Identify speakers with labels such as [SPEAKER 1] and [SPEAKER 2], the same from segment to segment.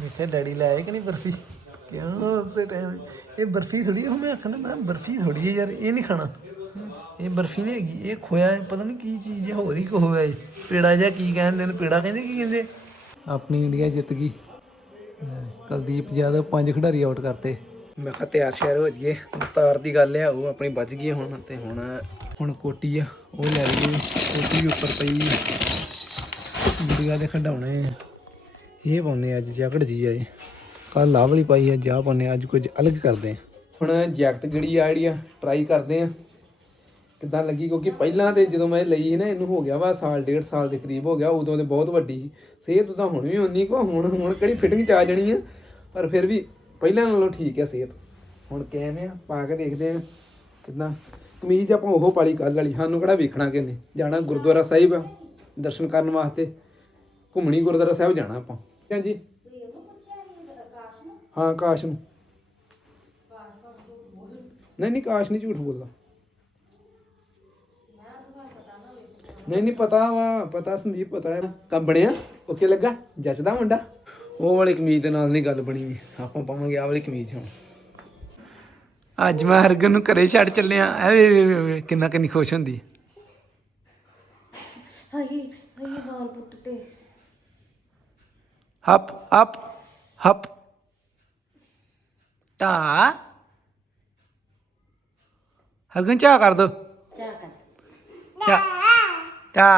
[SPEAKER 1] ਦੇਖਿਆ ਡੈਡੀ ਲੈ ਆਏ ਕਿ ਨਹੀਂ ਬਰਫੀ? ਕਿਉਂ ਉਸੇ ਟਾਈਮ ਇਹ ਬਰਫੀ ਥੋੜੀ ਮੈਂ ਆਖਣਾ ਮੈਂ ਬਰਫੀ ਥੋੜੀ ਹੈ ਯਾਰ ਇਹ ਨਹੀਂ ਖਾਣਾ। ਇਹ ਬਰਫੀ ਨਹੀਂ ਹੈਗੀ ਇਹ ਖੋਇਆ ਹੈ ਪਤਾ ਨਹੀਂ ਕੀ ਚੀਜ਼ ਹੈ ਹੋਰ ਹੀ ਕੋ ਹੋਇਆ ਇਹ ਪੇੜਾ ਜਾਂ ਕੀ ਕਹਿੰਦੇ ਨੇ ਪੇੜਾ ਕਹਿੰਦੇ ਕੀ ਕਹਿੰਦੇ? ਆਪਣੀ ਇੰਡੀਆ ਜਿੱਤ ਗਈ। ਕੁਲਦੀਪ ਯਾਦਵ ਪੰਜ ਖਿਡਾਰੀ ਆਊਟ ਕਰਤੇ। ਮੈਂ ਕਿਹਾ ਤਿਆਰ ਸ਼ਿਆਰ ਹੋ ਜਾਈਏ। ਦਸਤਾਰ ਦੀ ਗੱਲ ਆ ਉਹ ਆਪਣੀ ਵੱਜ ਗਈ ਹੈ ਹੁਣ ਤੇ ਹੁਣ ਹੁਣ ਕੋਟੀ ਆ ਉਹ ਲੈ ਲਈ ਕੋਟੀ ਉੱਪਰ ਪਈ। ਇੰਡੀਆ ਦੇ ਖਿਡਾਉਣੇ। ਆ ਇਹ ਪਾਉਂਦੇ ਆ ਅੱਜ ਜੈਕਟ ਜੀ ਆਏ। ਕੱਲ ਲਾਹ ਵਾਲੀ ਪਾਈ ਆ ਜਾ ਪਾਉਂਦੇ ਆ ਅੱਜ ਕੁਝ ਅਲੱਗ ਕਰਦੇ ਆ ਹੁਣ ਜੈਕਟ ਜਿਹੜੀ ਆ ਜਿਹੜੀ ਆ ਟਰਾਈ ਕਰਦੇ ਆ ਕਿੱਦਾਂ ਲੱਗੀ? ਕਿਉਂਕਿ ਪਹਿਲਾਂ ਤੇ ਜਦੋਂ ਮੈਂ ਲਈ ਸੀ ਨਾ, ਇਹਨੂੰ ਹੋ ਗਿਆ ਵਾ ਸਾਲ, ਡੇਢ ਸਾਲ ਦੇ ਕਰੀਬ ਹੋ ਗਿਆ, ਉਦੋਂ ਤੇ ਬਹੁਤ ਵੱਡੀ ਸੀ। ਸਿਹਤ ਤਾਂ ਹੁਣ ਵੀ ਉਨੀ ਕੋ ਹੁਣ ਹੁਣ ਕਿਹੜੀ ਫਿਟਿੰਗ ਚ ਆ ਜਾਣੀ ਆ? ਪਰ ਫਿਰ ਵੀ ਪਹਿਲਾਂ ਨਾਲੋਂ ਠੀਕ ਆ ਸਿਹਤ। ਹੁਣ ਕਿਵੇਂ ਆ? ਪਾ ਕੇ ਦੇਖਦੇ ਆ ਕਿੱਦਾਂ। ਕਮੀਜ਼ ਆਪਾਂ ਉਹ ਪਾਲੀ ਕੱਲ ਵਾਲੀ, ਸਾਨੂੰ ਕਿਹੜਾ ਵੇਖਣਾ ਕਿੰਨੇ ਜਾਣਾ ਗੁਰਦੁਆਰਾ ਸਾਹਿਬ ਆ ਦਰਸ਼ਨ ਕਰਨ ਵਾਸਤੇ। ਘੁੰਮਣੀ ਗੁਰਦੁਆਰਾ ਸਾਹਿਬ ਜਾਣਾ ਆਪਾਂ। ਹਾਂਜੀ। ਹਾਂ ਕਾਸ਼ ਨੂੰ। ਨਹੀਂ ਨਹੀਂ ਕਾਸ਼ ਨਹੀਂ ਝੂਠ ਬੋਲਦਾ। ਨਹੀਂ ਨਹੀਂ ਪਤਾ ਵਾ ਪਤਾ ਸੰਦੀਪ ਪਤਾ ਹੈ। ਕੰਮ ਬਣਿਆ? ਓਕੇ ਲੱਗਾ? ਜੱਜਦਾ ਮੁੰਡਾ? ਉਹ ਵਾਲੀ ਕਮੀਜ਼ ਦੇ ਨਾਲ ਨਹੀਂ ਗੱਲ ਬਣੀ ਵੀ। ਆਪਾਂ ਪਾਵਾਂਗੇ ਆਹ ਵਾਲੀ ਕਮੀਜ਼ ਹੁਣ। ਅੱਜ ਮੈਂ ਹਰਗਨ ਨੂੰ ਘਰੇ ਛੱਡ ਚੱਲਿਆ। ਐ ਕਿੰਨਾ ਕਿੰਨੀ ਖੁਸ਼ ਹੁੰਦੀ
[SPEAKER 2] ਹਾਏ ਹਾਏ ਵਾਲ ਪੁੱਟਤੇ
[SPEAKER 1] ਹਪ ਹਪ ਹਪ ਤਾ। ਹਰਗਨ ਚਾਹ ਕਰ ਦੋ।
[SPEAKER 2] ਕਰ।
[SPEAKER 1] ਚਾ। ਤਾ।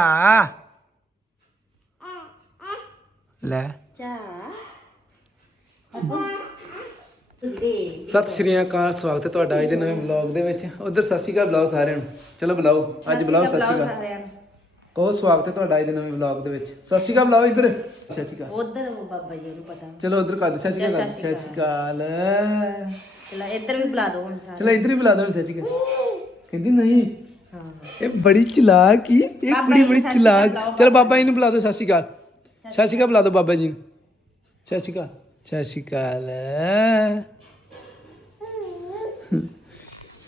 [SPEAKER 1] ਲੈ। ਸਤਿ ਸ਼੍ਰੀ ਅਕਾਲ ਸਵਾਗਤ ਹੈ ਤੁਹਾਡਾ ਅੱਜ ਦੇ ਨਵੇਂ ਵਲੌਗ ਦੇ ਵਿੱਚ। ਉਧਰ ਸਤਿ ਸ਼੍ਰੀ ਅਕਾਲ ਬੁਲਾਓ ਸਾਰਿਆਂ ਨੂੰ। ਚਲੋ ਬੁਲਾਓ ਅੱਜ ਬੁਲਾਓ ਸਤਿ ਸ਼੍ਰੀ ਅਕਾਲ। ਕਹੋ ਸਵਾਗਤ ਹੈ ਤੁਹਾਡਾ ਅੱਜ ਦੇ ਨਵੇਂ ਵਲੌਗ ਦੇ ਵਿੱਚ ਸਤਿ ਸ਼੍ਰੀ ਅਕਾਲ ਬੁਲਾਓ ਇੱਧਰ ਸਤਿ ਸ਼੍ਰੀ ਅਕਾਲ
[SPEAKER 2] ਉਧਰ ਬਾਬਾ ਜੀ ਨੂੰ ਪਤਾ
[SPEAKER 1] ਚਲੋ ਉਧਰ ਕਰ ਦਿਓ ਸਤਿ ਸ਼੍ਰੀ ਅਕਾਲ
[SPEAKER 2] ਸਤਿ
[SPEAKER 1] ਸ਼੍ਰੀ ਅਕਾਲ
[SPEAKER 2] ਚਲਾ ਇੱਧਰ ਵੀ ਬੁਲਾ ਦੋ ਹੁਣ ਸਾਰੇ
[SPEAKER 1] ਚਲੋ ਇੱਧਰ ਹੀ ਬੁਲਾ ਦਿਓ ਸਤਿ ਸ਼੍ਰੀ ਅਕਾਲ ਕਹਿੰਦੀ ਨਹੀਂ
[SPEAKER 2] ਹਾਂ
[SPEAKER 1] ਇਹ ਬੜੀ ਚਲਾਕ ਹੀ ਇਹ
[SPEAKER 2] ਬਾਬਾ
[SPEAKER 1] ਕੁੜੀ
[SPEAKER 2] ਜੀ
[SPEAKER 1] ਬੜੀ
[SPEAKER 2] ਸਤਿ ਸ਼੍ਰੀ
[SPEAKER 1] ਚਲ ਬਾਬਾ ਜੀ ਨੂੰ ਬੁਲਾ ਦਿਓ ਸਤਿ ਸ਼੍ਰੀ ਅਕਾਲ ਸਤਿ ਸ਼੍ਰੀ ਅਕਾਲ ਬੁਲਾ ਦਿਓ ਬਾਬਾ ਜੀ ਨੂੰ ਸਤਿ ਸ਼੍ਰੀ ਅਕਾਲ ਸਤਿ ਸ਼੍ਰੀ ਅਕਾਲ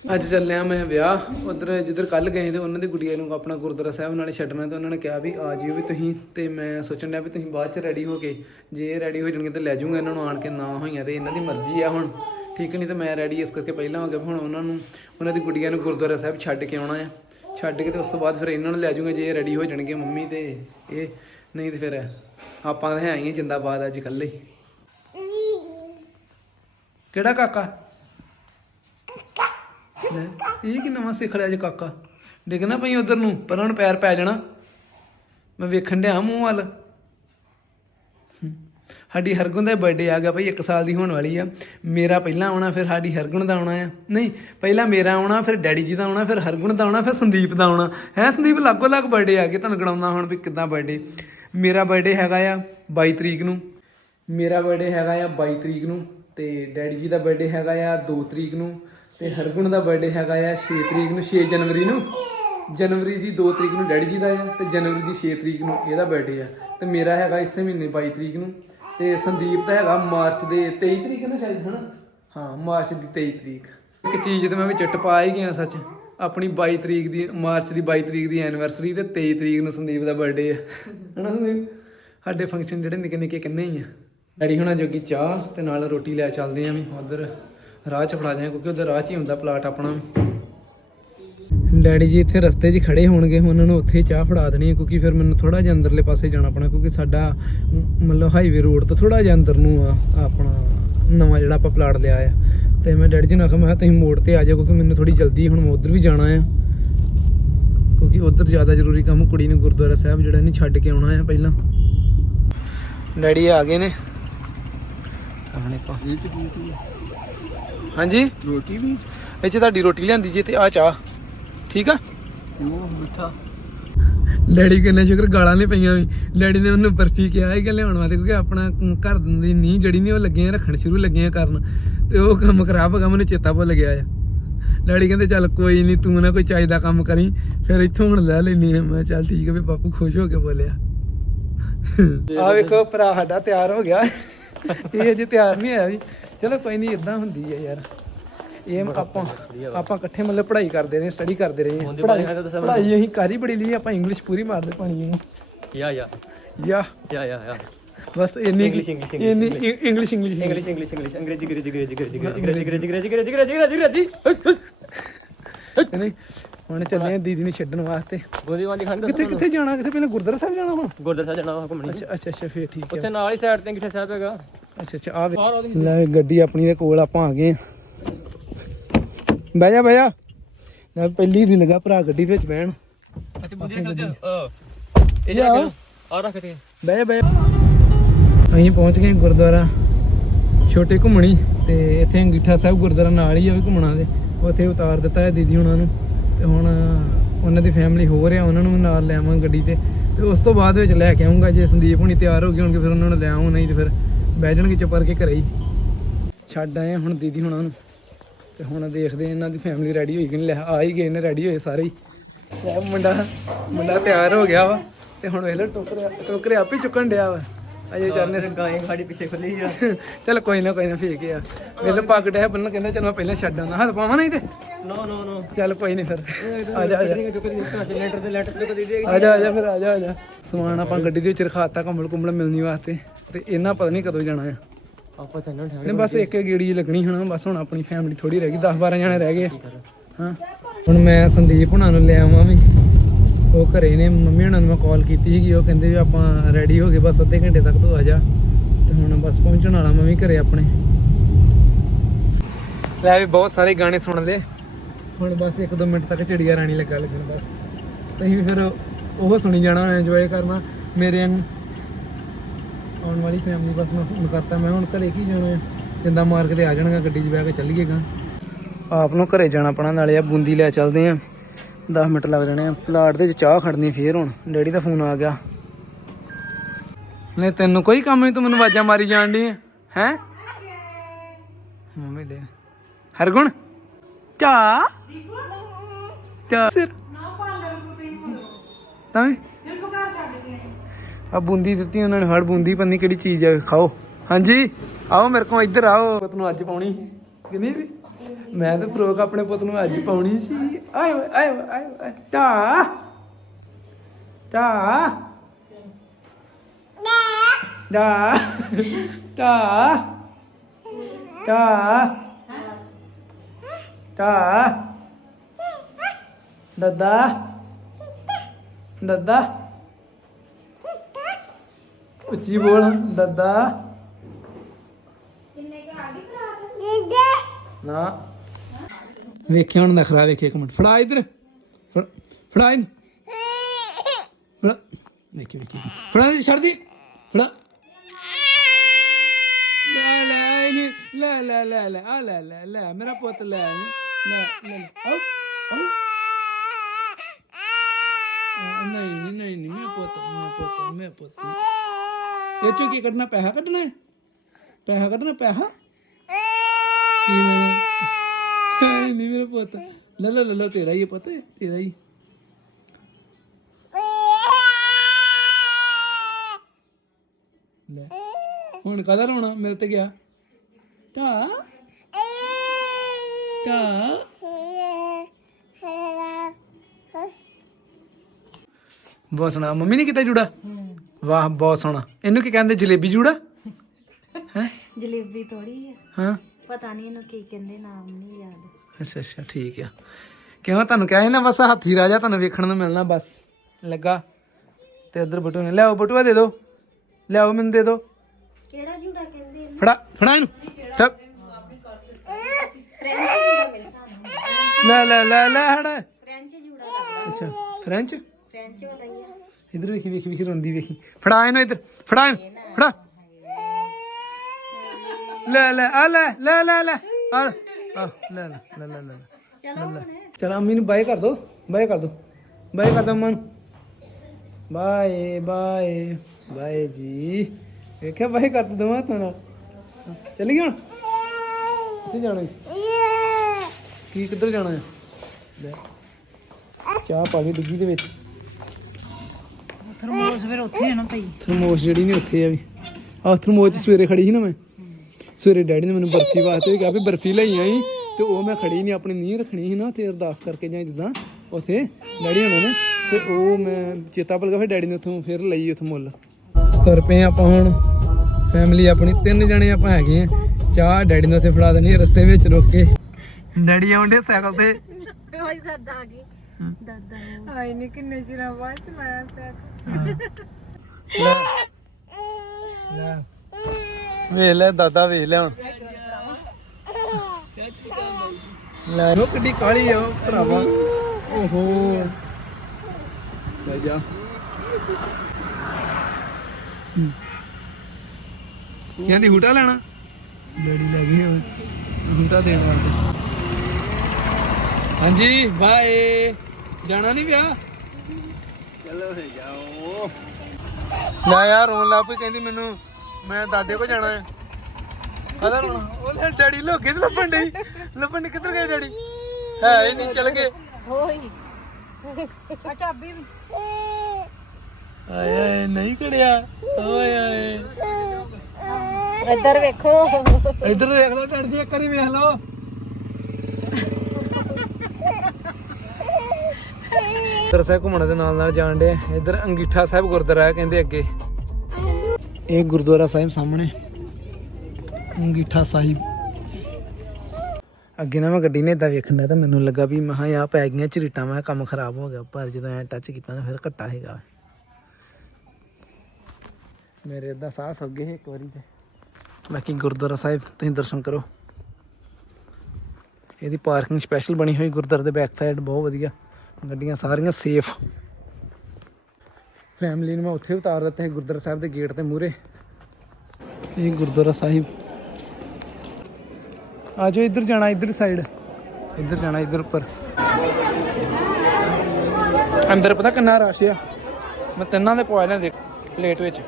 [SPEAKER 1] ਅੱਜ ਚੱਲਿਆ ਮੈਂ ਵਿਆਹ ਉਧਰ ਜਿੱਧਰ ਕੱਲ ਗਏ ਤੇ ਉਹਨਾਂ ਦੀ ਗੁੜੀਆ ਨੂੰ ਆਪਣਾ ਗੁਰਦੁਆਰਾ ਸਾਹਿਬ ਨਾਲੇ ਛੱਡਣਾ ਤੇ ਉਹਨਾਂ ਨੇ ਕਿਹਾ ਵੀ ਆ ਜਿਓ ਵੀ ਤੁਸੀਂ ਤੇ ਮੈਂ ਸੋਚਣ ਡਿਆ ਵੀ ਤੁਸੀਂ ਬਾਅਦ ਚ ਰੈਡੀ ਹੋ ਕੇ ਜੇ ਰੈਡੀ ਹੋ ਜਾਣਗੇ ਤੇ ਲੈ ਜਾਊਂਗਾ ਇਹਨਾਂ ਨੂੰ ਆਣ ਕੇ ਨਾ ਹੋਈਆਂ ਤੇ ਇਹਨਾਂ ਦੀ ਮਰਜ਼ੀ ਆ ਹੁਣ। ਠੀਕ ਨਹੀਂ ਤੇ ਮੈਂ ਰੈਡੀ ਇਸ ਕਰਕੇ ਪਹਿਲਾਂ ਹੋ ਗਿਆ ਹੁਣ ਉਹਨਾਂ ਨੂੰ ਉਹਨਾਂ ਦੀ ਗੁੜੀਆ ਨੂੰ ਗੁਰਦੁਆਰਾ ਸਾਹਿਬ ਛੱਡ ਕੇ ਆਉਣਾ ਆ। ਛੱਡ ਕੇ ਤੇ ਉਸ ਤੋਂ ਬਾਅਦ ਫਿਰ ਇਹਨਾਂ ਨੂੰ ਲੈ ਜਾਊਂਗਾ ਜੇ ਰੈਡੀ ਹੋ ਜਾਣਗੇ ਮੰਮੀ ਤੇ ਇਹ ਨਹੀਂ ਤੇ ਫਿਰ ਆਪਾਂ ਤਾਂ ਹੈ ਹੀ ਜਿੰਦਾਬਾਦ ਅੱਜ ਇਕੱਲੇ ਕਿਹੜਾ ਕਾਕਾ? ਲੈ, ਇਹ ਕੀ ਨਵਾਂ ਸਿੱਖ ਲਿਆ ਜੇ ਕਾਕਾ? ਡਿੱਗਣਾ ਪਈ ਉਧਰ ਨੂੰ ਪਰ ਹੁਣ ਪੈਰ ਪੈ ਜਾਣਾ। ਮੈਂ ਵੇਖਣ ਡਿਆ ਮੂੰਹ ਵੱਲ। ਸਾਡੀ ਹਰਗੁਣ ਦਾ ਬਰਥਡੇ ਆ ਗਿਆ ਭਾਈ 1 ਸਾਲ ਦੀ ਹੋਣ ਵਾਲੀ ਆ। ਮੇਰਾ ਪਹਿਲਾਂ ਆਉਣਾ ਫਿਰ ਸਾਡੀ ਹਰਗੁਣ ਦਾ ਆਉਣਾ ਆ। ਨਹੀਂ ਪਹਿਲਾਂ ਮੇਰਾ ਆਉਣਾ ਫਿਰ ਡੈਡੀ ਜੀ ਦਾ ਆਉਣਾ ਫਿਰ ਹਰਗੁਣ ਦਾ ਆਉਣਾ ਫਿਰ ਸੰਦੀਪ ਦਾ ਆਉਣਾ। ਹੈ ਸੰਦੀਪ ਲਾਗੋ ਲੱਗ ਬਰਥਡੇ ਆ ਗਿਆ ਤੁਹਾਨੂੰ ਗਣਾਉਣਾ ਹੁਣ ਵੀ ਕਿੱਦਾਂ ਬਰਥਡੇ ਮੇਰਾ ਬਰਥਡੇ ਹੈਗਾ ਆ 22 ਤਰੀਕ ਨੂੰ। ਮੇਰਾ ਬਰਥਡੇ ਹੈਗਾ ਆ 22 ਤਰੀਕ ਨੂੰ ਤੇ ਡੈਡੀ ਜੀ ਦਾ ਬਰਥਡੇ ਹੈਗਾ ਆ 2 ਤਰੀਕ ਨੂੰ। ਤੇ ਹਰਗੁਣ ਦਾ ਬਰਥਡੇ ਹੈਗਾ ਆ 6 ਤਰੀਕ ਨੂੰ 6 ਜਨਵਰੀ ਨੂੰ। ਜਨਵਰੀ ਦੀ 2 ਤਰੀਕ ਨੂੰ ਡੈਡੀ ਜੀ ਦਾ ਆ ਤੇ ਜਨਵਰੀ ਦੀ 6 ਤਰੀਕ ਨੂੰ ਇਹਦਾ ਬਰਥਡੇ ਆ। ਤੇ ਮੇਰਾ ਹੈਗਾ ਇਸੇ ਮਹੀਨੇ 22 ਤਰੀਕ ਨੂੰ। ਤੇ ਸੰਦੀਪ ਦਾ ਹੈਗਾ ਮਾਰਚ ਦੇ 23 ਤਰੀਕ ਨੂੰ ਸ਼ਾਇਦ, ਹਨਾ? ਹਾਂ, ਮਾਰਚ ਦੀ 23 ਤਰੀਕ। ਇੱਕ ਚੀਜ਼ ਤੇ ਮੈਂ ਵਿੱਚ ਟਪਾ ਹੀ ਗਿਆ ਸੱਚ। ਆਪਣੀ 22 ਤਰੀਕ ਦੀ, ਮਾਰਚ ਦੀ 22 ਤਰੀਕ ਦੀ ਐਨੀਵਰਸਰੀ ਤੇ 23 ਤਰੀਕ ਨੂੰ ਸੰਦੀਪ ਦਾ ਬਰਥਡੇ ਆ। ਹਨਾ ਸੰਦੀਪ? ਸਾਡੇ ਫੰਕਸ਼ਨ ਜਿਹੜੇ ਨਿੱਕੇ ਨਿੱਕੇ ਕਿੰਨੇ ਹੀ ਆ। ਡੈਡੀ ਹੁਣਾਂ ਜੋਗੀ ਚਾਹ ਤੇ ਨਾਲ ਰੋਟੀ ਲੈ ਚੱਲਦੇ ਆਂ ਵੀ ਉਧਰ। ਰਾਹ ਚ ਫੜਾ ਜਾਏ ਕਿਉਂਕਿ ਉਧਰ ਰਾਹ ਚ ਹੀ ਹੁੰਦਾ ਪਲਾਟ ਆਪਣਾ। ਡੈਡੀ ਜੀ ਇੱਥੇ ਰਸਤੇ 'ਚ ਖੜੇ ਹੋਣਗੇ ਉਹਨਾਂ ਨੂੰ ਉੱਥੇ ਹੀ ਚਾਹ ਫੜਾ ਦੇਣੀ ਹੈ ਕਿਉਂਕਿ ਫਿਰ ਮੈਨੂੰ ਥੋੜਾ ਜਿਹਾ ਅੰਦਰਲੇ ਪਾਸੇ ਜਾਣਾ ਪੈਣਾ, ਕਿਉਂਕਿ ਸਾਡਾ ਮਤਲਬ ਹਾਈਵੇ ਰੋਡ ਤੋਂ ਥੋੜਾ ਜਿਹਾ ਅੰਦਰ ਨੂੰ ਆ, ਆਪਣਾ ਨਵਾਂ ਜਿਹੜਾ ਆਪਾਂ ਪਲਾਟ ਲਿਆ ਆ। ਤੇ ਮੈਂ ਡੈਡੀ ਜੀ ਨੂੰ ਆਖਿਆ, ਮੈਂ ਕਿਹਾ ਤੁਸੀਂ ਮੋੜ ਤੇ ਆ ਜਾਓ, ਕਿਉਂਕਿ ਮੈਨੂੰ ਥੋੜੀ ਜਲਦੀ ਹੁਣ ਮੈਂ ਉਧਰ ਵੀ ਜਾਣਾ ਆ। ਕਿਉਂਕਿ ਉਧਰ ਜ਼ਿਆਦਾ ਜ਼ਰੂਰੀ ਕੰਮ ਕੁੜੀ ਨੂੰ ਗੁਰਦੁਆਰਾ ਸਾਹਿਬ ਜਿਹੜਾ ਨਹੀਂ ਛੱਡ ਕੇ ਆਉਣਾ ਆ ਪਹਿਲਾਂ। ਡੈਡੀ ਆ ਗਏ ਨੇ। ਆਪਣੇ ਕੋਲ
[SPEAKER 3] ਇਹ ਚ ਕੀ
[SPEAKER 1] ਹਾਂਜੀ?
[SPEAKER 3] ਰੋਟੀ ਵੀ।
[SPEAKER 1] ਇਹ 'ਚ ਤੁਹਾਡੀ ਰੋਟੀ ਲਿਆਂਦੀ ਜੀ ਤੇ ਆ ਚਾਹ। ਠੀਕ ਆ?
[SPEAKER 3] ਉਹ ਮਿੱਠਾ।
[SPEAKER 1] ਡੈਡੀ ਕਿੰਨੇ ਸ਼ੁਕਰ ਗਾਲਾਂ ਨਹੀਂ ਪਈਆਂ ਵੀ। ਡੈਡੀ ਨੇ ਉਹਨੂੰ ਬਰਫੀ ਕਿਹਾ ਹੈ ਕਿ ਲਿਆਉਣ ਵਾਸਤੇ ਕਿਉਂਕਿ ਆਪਣਾ ਘਰ ਦੀ ਨੀਂਹ ਜੜੀ ਨਹੀਂ ਉਹ ਲੱਗੇ ਆ ਰੱਖਣ ਸ਼ੁਰੂ ਲੱਗੇ ਆ ਕਰਨ। ਤੇ ਉਹ ਕੰਮ ਖਰਾਬ ਹੋ ਗਿਆ ਮੈਨੂੰ ਚੇਤਾ ਭੁੱਲ ਗਿਆ ਆ। ਡੈਡੀ ਕਹਿੰਦੇ ਚੱਲ ਕੋਈ ਨਹੀਂ ਤੂੰ ਨਾ ਕੋਈ ਚਾਹੀਦਾ ਕੰਮ ਕਰੀ ਫਿਰ ਇੱਥੋਂ ਹੁਣ ਲੈ ਲੈਣੀ ਆ। ਮੈਂ ਚੱਲ ਠੀਕ ਹੈ ਵੀ ਬਾਪੂ ਖੁਸ਼ ਹੋ ਕੇ ਬੋਲਿਆ। ਆ ਵੇਖੋ ਭਰਾ ਸਾਡਾ ਤਿਆਰ ਹੋ ਗਿਆ। ਇਹ ਅਜੇ ਤਿਆਰ ਨਹੀਂ ਹੋਇਆ ਵੀ। ਚਲੋ ਕੋਈ ਨਹੀਂ ਇਦਾਂ ਹੁੰਦੀ ਹੈ ਯਾਰ। ਇਹ ਆਪਾਂ ਆਪਾਂ ਇਕੱਠੇ ਮਤਲਬ ਪੜ੍ਹਾਈ ਕਰਦੇ ਰਹੇ ਸਟੱਡੀ ਕਰਦੇ ਰਹੇ। ਪੜ੍ਹਾਈ ਪੜ੍ਹਾਈ ਅਸੀਂ ਕਰ ਹੀ ਬੜੀ ਲਈ ਆਪਾਂ ਇੰਗਲਿਸ਼ ਪੂਰੀ ਮਾਰਦੇ ਪਾਣੀ ਨੂੰ
[SPEAKER 3] ਯਾ ਯਾ।
[SPEAKER 1] ਯਾ।
[SPEAKER 3] ਯਾ ਯਾ ਯਾ।
[SPEAKER 1] ਬਸ ਇੰਨੀ
[SPEAKER 4] English,
[SPEAKER 1] ਇੰਨੀ English English
[SPEAKER 4] English English English ਅੰਗਰੇਜ਼ੀ ਅੰਗਰੇਜ਼ੀ ਅੰਗਰੇਜ਼ੀ ਅੰਗਰੇਜ਼ੀ ਅੰਗਰੇਜ਼ੀ ਅੰਗਰੇਜ਼ੀ ਅੰਗਰੇਜ਼ੀ ਅੰਗਰੇਜ਼ੀ ਅੰਗਰੇਜ਼ੀ
[SPEAKER 1] ਹੁਣ ਚੱਲੇ ਆ ਦੀਦੀ ਨੂੰ ਛੱਡਣ ਵਾਸਤੇ।
[SPEAKER 4] ਗੋਦੀ ਵਾਲੀ ਖਾਣੀ
[SPEAKER 1] ਕਿੱਥੇ ਕਿੱਥੇ ਜਾਣਾ? ਕਿੱਥੇ ਪਹਿਲਾਂ ਗੁਰਦੁਆਰਾ ਸਾਹਿਬ ਜਾਣਾ ਹੁਣ?
[SPEAKER 4] ਗੁਰਦੁਆਰਾ ਸਾਹਿਬ ਜਾਣਾ ਘੁੰਮਣੀ।
[SPEAKER 1] ਅੱਛਾ ਅੱਛਾ ਅੱਛਾ ਫੇਰ ਠੀਕ ਹੈ
[SPEAKER 4] ਉੱਥੇ ਨਾਲ ਹੀ ਸਾਈਡ ਤੇ ਅੰਗੀਠਾ ਸਾਹਿਬ ਹੈਗਾ।
[SPEAKER 1] ਅੱਛਾ ਅੱਛਾ ਆ ਲੈ ਗੱਡੀ ਆਪਣੀ ਦੇ ਕੋਲ ਆਪਾਂ ਆ ਗਏ ਬਹਿ ਜਾ ਬਹਿ ਜਾ। ਲੈ ਪਹਿਲੀ ਵੀ ਲਗਾ ਭਰਾ ਗੱਡੀ ਦੇ ਵਿੱਚ ਬਹਿਣ।
[SPEAKER 4] ਅੱਛਾ ਬੁੱਧੀ ਰੱਖ ਇਹ
[SPEAKER 1] ਜਾ।
[SPEAKER 4] ਜਿਹੜਾ ਆ। ਰੱਖ ਤੇ
[SPEAKER 1] ਬਹਿ ਜਾ ਬਹਿ ਜਾ। ਅਸੀਂ ਪਹੁੰਚ ਗਏ ਗੁਰਦੁਆਰਾ ਛੋਟੇ ਘੁੰਮਣੀ ਤੇ ਇੱਥੇ ਅੰਗੀਠਾ ਸਾਹਿਬ ਗੁਰਦੁਆਰਾ ਨਾਲ ਹੀ ਆ ਵੀ ਘੁੰਮਣਾ ਦੇ। ਉੱਥੇ ਉਤਾਰ ਦਿੱਤਾ ਹੈ ਦੀਦੀ ਹੁਣਾਂ ਨੂੰ। ਤੇ ਹੁਣ ਉਹਨਾਂ ਦੀ ਫੈਮਿਲੀ ਹੋ ਰਿਹਾ ਉਹਨਾਂ ਨੂੰ ਨਾਲ ਲੈ ਆਵਾਂ ਗੱਡੀ ਤੇ। ਤੇ ਉਸ ਤੋਂ ਬਾਅਦ ਵਿੱਚ ਲੈ ਕੇ ਆਉਂਗਾ ਜੇ ਸੰਦੀਪ ਹੁਣੀ ਤਿਆਰ ਹੋ ਗਏ ਹੋਣਗੇ ਫਿਰ ਉਹਨਾਂ ਨੂੰ ਲੈ ਆਉਂ ਨਹੀਂ ਤੇ ਫਿਰ ਬਹਿ ਜਾਣਗੇ ਚੁੱਪ ਕਰਕੇ ਘਰੇ ਹੀ। ਛੱਡ ਆਏ ਹੁਣ ਦੀਦੀ ਹੁਣਾਂ ਨੂੰ। ਤੇ ਹੁਣ ਦੇਖਦੇ ਆ ਇਹਨਾਂ ਦੀ ਫੈਮਿਲੀ ਰੈਡੀ ਹੋਈ ਕਿ ਨਹੀਂ। ਲੈ ਆ ਹੀ ਗਏ ਨੇ ਰੈਡੀ ਹੋਏ ਸਾਰੇ ਹੀ। ਲੈ ਮੁੰਡਾ ਮੁੰਡਾ ਤਿਆਰ ਹੋ ਗਿਆ ਵਾ। ਤੇ ਹੁਣ ਵੇਖ ਲੋ ਟੋਕਰੇ ਟੋਕਰੇ ਆਪੇ ਚੁੱਕਣ ਡਿਆ ਵਾ। ਅਜੇ ਚਰਨੇ
[SPEAKER 4] ਗਾਂ ਸਾਡੀ ਪਿੱਛੇ ਖੁੱਲੀ ਆ।
[SPEAKER 1] ਚਲ ਕੋਈ ਨਾ ਕੋਈ ਨਾ ਫੇਕ ਆ। ਵੇਖ ਲੋ ਪੱਗ ਡਿਆ ਬੰਨ ਕਹਿੰਦਾ ਚਲ ਮੈਂ ਪਹਿਲਾਂ ਛੱਡ ਆਉਣਾ ਹੱਥ ਪਾਵਾਂ ਨਹੀਂ ਤੇ
[SPEAKER 4] ਨੋ ਨੋ ਨੋ
[SPEAKER 1] ਚੱਲ ਕੋਈ ਨਹੀਂ ਫਿਰ। ਆ ਜਾ ਆ ਜਾ।
[SPEAKER 4] ਲੈਂਟਰ ਦੇ ਲੈਂਟਰ ਚੁੱਕ ਦੀ ਦੇ
[SPEAKER 1] ਆ ਜਾ ਆ ਜਾ ਫਿਰ ਆ ਜਾ ਆ ਜਾ। ਸਮਾਨ ਆਪਾਂ ਗੱਡੀ ਦੇ ਵਿੱਚ ਰਖਾਤਾ ਕੰਬਲ ਕੁੰਬਲ ਮਿਲਣੀ ਵਾਸਤੇ। ਤੇ ਇਹਨਾਂ ਪਤਾ ਨਹੀਂ ਕਦੋਂ ਜਾਣਾ ਆ।
[SPEAKER 4] ਆਪਾਂ ਤੈਨੂੰ ਠਾਣ
[SPEAKER 1] ਨਹੀਂ ਬਸ ਇੱਕ ਗੇੜੀ ਲੱਗਣੀ ਹੁਣ ਬਸ ਹੁਣ ਆਪਣੀ ਫੈਮਿਲੀ ਥੋੜੀ ਰਹਿ ਗਈ 10 12 ਜਣੇ ਰਹਿ ਗਏ ਹਾਂ। ਹੁਣ ਮੈਂ ਸੰਦੀਪ ਹੁਣਾਂ ਨੂੰ ਲੈ ਆਵਾਂ ਵੀ। ਉਹ ਘਰੇ ਨੇ ਮੰਮੀ ਹੁਣਾਂ ਨੂੰ ਮੈਂ ਕਾਲ ਕੀਤੀ ਸੀਗੀ ਉਹ ਕਹਿੰਦੇ ਵੀ ਆਪਾਂ ਰੈਡੀ ਹੋ ਗਏ ਬਸ ਅੱਧੇ ਘੰਟੇ ਤੱਕ ਤੂੰ ਆ ਜਾ। ਤੇ ਹੁਣ ਬਸ ਪਹੁੰਚਣ ਵਾਲਾ ਮੈਂ ਵੀ ਘਰੇ ਆਪਣੇ। ਲੈ ਵੀ ਬਹੁਤ ਸਾਰੇ ਗਾਣੇ ਸੁਣ ਲਏ ਹੁਣ ਬਸ 1-2 ਮਿੰਟ ਤੱਕ ਚਿੜੀਆ ਰਾਣੀ ਲੱਗਾ ਲੱਗਣ ਬਸ। ਤੁਸੀਂ ਵੀ ਫਿਰ ਉਹ ਸੁਣੀ ਜਾਣਾ ਇੰਜੋਏ ਕਰਨਾ। ਮੇਰੇ ਆਉਣ ਵਾਲੀ ਫੈਮਿਲੀ ਬਸ ਮੈਂ ਫੋਨ ਕਰਤਾ ਮੈਂ ਹੁਣ ਘਰੇ ਕੀ ਜਾਣਾ ਜਿੰਦਾ ਮਾਰ ਕੇ ਤੇ ਆ ਜਾਣਗਾ ਗੱਡੀ 'ਚ ਬਹਿ ਕੇ ਚੱਲੀਏਗਾ। ਆਪ ਨੂੰ ਘਰੇ ਜਾਣਾ ਪਣਾ ਨਾਲੇ ਆ ਬੂੰਦੀ ਲੈ ਚੱਲਦੇ ਆ। 10 ਮਿੰਟ ਲੱਗ ਜਾਣੇ ਆ। ਪਲਾਟ ਦੇ ਚਾਹ ਖੜਨੀ ਫੇਰ ਹੁਣ। ਡੈਡੀ ਦਾ ਫੋਨ ਆ ਗਿਆ। ਨਹੀਂ ਤੈਨੂੰ ਕੋਈ ਕੰਮ ਨਹੀਂ ਤੂੰ ਮੈਨੂੰ ਆਵਾਜ਼ਾਂ ਮਾਰੀ ਜਾਣ ਦੀ ਹੈ ਹੈ? ਮੰਮੀ ਦੇ। ਹਰਗੁਣ ਚਾ ਚਾ ਸਿਰ। ਤਾਂ ਵੀ। ਆ ਬੂੰਦੀ ਦਿੱਤੀ ਉਹਨਾਂ ਨੇ ਹੜ ਬੂੰਦੀ ਪੰਨੀ ਕਿਹੜੀ ਚੀਜ਼ ਹੈ ਖਾਓ। ਹਾਂਜੀ ਆਓ ਮੇਰੇ ਕੋਲ ਇੱਧਰ ਆਓ। ਪੁੱਤ ਨੂੰ ਅੱਜ ਪਾਉਣੀ ਕਿ ਨਹੀਂ ਵੀ? ਮੈਂ ਤਾਂ ਫਰੋਕ ਆਪਣੇ ਪੁੱਤ ਨੂੰ ਅੱਜ ਪਾਉਣੀ ਸੀ। ਆਏ ਆਏ ਆਏ ਟਾ ਟਾ ਟਾ ਟਾ ਟਾ ਟਾ ਦੱਦਾ। ਦੱਦਾ। ਉੱਚੀ ਬੋਲ ਦੱਦਾ। ਨਾ। ਵੇਖਿਆ ਹੁਣ ਨਖਰਾ ਵੇਖੇ ਇੱਕ ਮਿੰਟ। ਫੜਾ ਇਧਰ। ਫੜਾ ਇਨ ਫੜਾ। ਵੇਖੀ ਵੇਖੀ। ਫੜਾ ਇਹਨੂੰ ਛੱਡ ਦੀ। ਫੜਾ। ਲੈ ਲੈ ਇਹਨੂੰ, ਲੈ ਲੈ ਲੈ ਲੈ। ਆ ਲੈ ਲੈ ਲੈ। ਮੇਰਾ ਪੁੱਤ ਲੈ ਲੈ ਲੈ ਲੈ। ਆਓ ਆਓ। ਆ, ਨਹੀਂ ਨਹੀਂ ਨਹੀਂ ਨਹੀਂ। ਮੈਂ ਪੁੱਤ ਮੈਂ ਪੁੱਤ ਮੈਂ ਪੁੱਤ। ਇਹ ਚੋਂ ਕੀ ਕੱਢਣਾ? ਪੈਸਾ ਕੱਢਣਾ ਹੈ? ਪੈਸਾ ਕੱਢਣਾ, ਪੈਸਾ? ਕੀ ਲੈਣਾ ਨਹੀਂ ਮੇਰਾ ਪੁੱਤ। ਲੈ ਲੈ ਲੈ ਤੇਰਾ ਹੀ ਹੈ ਤੇਰਾ ਹੀ। ਲੈ, ਹੁਣ ਕਦਾ ਰੋਣਾ? ਮਿਲ ਤੇ ਗਿਆ। ਤਾ ਤਾ ਬਹੁਤ ਸੋਹਣਾ ਮੰਮੀ ਨੇ ਕੀਤਾ ਜੁੜਾ? ਵਾਹ ਬਹੁਤ ਸੋਹਣਾ। ਇਹਨੂੰ ਕੀ ਕਹਿੰਦੇ ਜਲੇਬੀ ਜੂੜਾ? ਹੈ?
[SPEAKER 2] ਜਲੇਬੀ ਥੋੜੀ ਆ।
[SPEAKER 1] ਹਾਂ।
[SPEAKER 2] ਪਤਾ ਨਹੀਂ ਇਹਨੂੰ ਕੀ ਕਹਿੰਦੇ ਨਾਮ ਨਹੀਂ ਯਾਦ।
[SPEAKER 1] ਅੱਛਾ ਅੱਛਾ ਠੀਕ ਆ। ਕਿਉਂ? ਤੁਹਾਨੂੰ ਕਹਿ ਨਾ ਬਸ ਹਾਥੀ ਰਾਜਾ ਤੁਹਾਨੂੰ ਵੇਖਣ ਨੂੰ ਮਿਲਣਾ ਬਸ। ਲੱਗਾ। ਤੇ ਉਧਰ ਬਟੂ ਨੇ। ਲਿਆਓ ਬਟੂਆ ਦੇ ਦਿਓ ਲਿਆਓ ਮੈਨੂੰ ਦੇ ਦਿਓ
[SPEAKER 2] ਕਿਹੜਾ ਜੂੜਾ ਕਹਿੰਦੇ
[SPEAKER 1] ਫੜਾ ਫੜਾ ਇਹਨੂੰ। ਚੱਪ।
[SPEAKER 2] ਫ੍ਰੈਂਚ ਜੂੜਾ
[SPEAKER 1] ਲੈ ਲੈ ਲੈ ਲੈ ਹੜਾ।
[SPEAKER 2] ਫ੍ਰੈਂਚ ਜੂੜਾ ਲੱਗਦਾ
[SPEAKER 1] ਅੱਛਾ ਫ੍ਰੈਂਚ
[SPEAKER 2] ਫ੍ਰੈਂਚ ਵਾਲਾ ਹੀ ਆ।
[SPEAKER 1] ਇਧਰ ਵੇਖੀ ਵੇਖੀ ਵੇਖੀ ਰੋਂਦੀ ਵੇਖੀ। ਫੜਾ ਇਹਨੂੰ ਇਧਰ ਫੜਾ ਇਹਨੂੰ ਫੜਾ। ਲੈ ਲੈ ਆ ਲੈ ਲੈ ਲੈ ਲੈ। ਆ ਲੈ, ਲੈ ਲੈ ਲੈ ਲੈ
[SPEAKER 2] ਚਲੋ
[SPEAKER 1] ਅੰਮੀ ਨੂੰ ਬਾਏ ਕਰ ਦੋ ਬਾਏ ਕਰ ਦੋ। ਬਾਏ ਕਰ ਦੋ ਅੰਮਾ ਨੂੰ ਬਾਏ ਬਾਏ ਬਾਏ ਜੀ। ਵੇਖਿਆ ਬਾਏ ਕਰ ਦੋ ਦਵਾ ਤਾਂ ਚੱਲੀ ਗਿਆ ਹੁਣ? ਕਿੱਥੇ ਜਾਣਾ? ਕੀ ਕਿੱਧਰ ਜਾਣਾ ਹੈ ਚਾਹ ਪਾ ਕੇ ਡਿੱਗੀ ਦੇ ਵਿੱਚ।
[SPEAKER 2] ਥਰਮੋਸ ਫਿਰ ਉੱਥੇ ਹੈ ਨਾ ਪਈ
[SPEAKER 1] ਥਰਮੋਸ ਜਿਹੜੀ ਨੇ ਉੱਥੇ ਆ ਵੀ। ਆਹ ਥਰਮੋਸ 'ਚ ਸਵੇਰੇ ਖੜੀ ਸੀ ਨਾ ਮੈਂ। ਸਵੇਰੇ ਡੈਡੀ ਨੇ ਮੈਨੂੰ ਬਰਫੀ ਵਾਸਤੇ ਕਿਹਾ ਵੀ ਬਰਫੀ ਲਈ ਆਈ। ਤੇ ਉਹ ਮੈਂ ਖੜੀ ਨਹੀਂ ਆਪਣੀ ਨੀਂਹ ਰੱਖਣੀ ਸੀ ਨਾ ਤੇ ਅਰਦਾਸ ਕਰਕੇ ਜਾਂ ਜਿੱਦਾਂ ਉਥੇ ਡੈਡੀ ਹੋਣਾ ਨੇ। ਤੇ ਉਹ ਮੈਂ ਚੇਤਾ ਭੁੱਲ ਗਿਆ ਫਿਰ ਡੈਡੀ ਨੇ ਉੱਥੋਂ ਫਿਰ ਲਈ ਉੱਥੋਂ ਮੁੱਲ। ਤੁਰ ਪਏ ਆਪਾਂ ਹੁਣ। ਫੈਮਿਲੀ ਆਪਣੀ ਤਿੰਨ ਜਣੇ ਆਪਾਂ ਹੈਗੇ ਆ। ਚਾਹ ਡੈਡੀ ਨੂੰ ਉੱਥੇ ਫੜਾ ਦੇਣੀ ਆ ਰਸਤੇ ਵਿੱਚ ਰੁਕ ਕੇ। ਡੈਡੀ ਆਉਂਦੇ ਸਾਈਕਲ ਤੇ।
[SPEAKER 2] ਓਏ ਦਾਦਾ ਆ ਗਈ। ਦਾਦਾ ਆਈ ਨੇ ਕਿੰਨੇ ਚਿਰਾਂ ਬਾਅਦ ਚਲਾਇਆ ਸੈਕ
[SPEAKER 1] ਵੇਖ ਲੈ, ਦਾਦਾ ਵੇਖ ਲਿਆ ਹੁਣ। ਲੈ। ਉਹ ਕਿੱਡੀ ਕਾਲੀ ਆ ਉਹ ਭਰਾਵਾ। ਓਹੋ। ਲੈ ਜਾ। ਕਹਿੰਦੀ ਹੂਟਾ ਲੈਣਾ? ਡੈਡੀ ਲੈ ਗਏ ਹੁਣ ਹੂਟਾ ਦੇਣ ਵਾਸਤੇ। ਹਾਂਜੀ, ਬਾਏ। ਜਾਣਾ ਨਹੀਂ ਵਿਆਹ?
[SPEAKER 3] ਚਲੋ ਜਾਓ।
[SPEAKER 1] ਯਾਰ ਰੋਣ ਲੱਗ ਪਈ ਕਹਿੰਦੀ ਮੈਨੂੰ ਮੈਂ ਦਾਦੇ ਕੋ ਜਾਣਾ ਹੈ। ਕਦਰ ਰੋਣਾ। ਉਹਨੇ ਡੈਡੀ ਲੋਕੇ ਤੇ ਲੱਭਣ ਡਈ। ਲੱਭਣ ਕਿੱਧਰ ਗਏ ਡੈਡੀ? ਹੈ ਹੀ ਨਹੀਂ ਚਲ ਗਏ।
[SPEAKER 2] ਹੋਈ। ਆ ਚਾਬੀ ਵੀ।
[SPEAKER 1] ਆਏ ਆਏ ਨਹੀਂ ਕੜਿਆ। ਓਏ ਆਏ।
[SPEAKER 2] ਇੱਧਰ ਵੇਖੋ।
[SPEAKER 1] ਇੱਧਰ ਦੇਖ ਲਓ ਡੈਡੀ ਇੱਕ ਵਾਰੀ ਵੇਖ ਲਓ। ਗੁਰਦੁਆਰਾ ਸਾਹਿਬ ਘੁੰਮਣ ਦੇ ਨਾਲ ਨਾਲ ਜਾਣ ਦੇ ਇੱਧਰ ਅੰਗੀਠਾ ਸਾਹਿਬ ਗੁਰਦੁਆਰਾ ਹੈ ਕਹਿੰਦੇ ਅੱਗੇ। ਇਹ ਗੁਰਦੁਆਰਾ ਸਾਹਿਬ ਸਾਹਮਣੇ। ਅੰਗੀਠਾ ਸਾਹਿਬ। ਅੱਗੇ ਨਾ ਮੈਂ ਗੱਡੀ ਨੇ ਇਦਾਂ ਵੇਖਣਾ ਤਾਂ ਮੈਨੂੰ ਲੱਗਾ ਵੀ ਮਹਾ ਆ ਪੈ ਗਈਆਂ ਝਰੀਟਾਂ, ਮੈਂ ਕੰਮ ਖਰਾਬ ਹੋ ਗਿਆ। ਪਰ ਜਦੋਂ ਐ ਟੱਚ ਕੀਤਾ ਨਾ ਫਿਰ ਘੱਟਾ ਹੈਗਾ ਮੇਰੇ ਇਦਾਂ ਸਾਹ ਸੁੱਕ ਗਏ ਸੀ ਇੱਕ ਵਾਰੀ ਤੇ। ਬਾਕੀ ਗੁਰਦੁਆਰਾ ਸਾਹਿਬ ਤੁਸੀਂ ਦਰਸ਼ਨ ਕਰੋ। ਇਹਦੀ ਪਾਰਕਿੰਗ ਸਪੈਸ਼ਲ ਬਣੀ ਹੋਈ ਗੁਰਦੁਆਰੇ ਦੇ ਬੈਕ ਸਾਈਡ ਬਹੁਤ ਵਧੀਆ। ਗੱਡੀਆਂ ਸਾਰੀਆਂ ਸੇਫ ਫੈਮਿਲੀ ਨੂੰ ਮੈਂ ਉੱਥੇ ਉਤਾਰ ਦਿੱਤੇ ਗੁਰਦੁਆਰਾ ਸਾਹਿਬ ਦੇ ਗੇਟ ਤੇ ਮੂਰੇ ਇਹ ਗੁਰਦੁਆਰਾ ਸਾਹਿਬ। ਆ ਜਾਓ, ਇੱਧਰ ਜਾਣਾ, ਇੱਧਰ ਸਾਈਡ ਇੱਧਰ ਜਾਣਾ, ਇੱਧਰ ਉੱਪਰ। ਅੰਦਰ ਪਤਾ ਕਿੰਨਾ ਰਸ਼ ਆ? ਮੈਂ ਤਿੰਨਾਂ ਦੇ ਪਵਾ ਲਿਆ ਦੇਖ ਪਲੇਟ ਵਿੱਚ।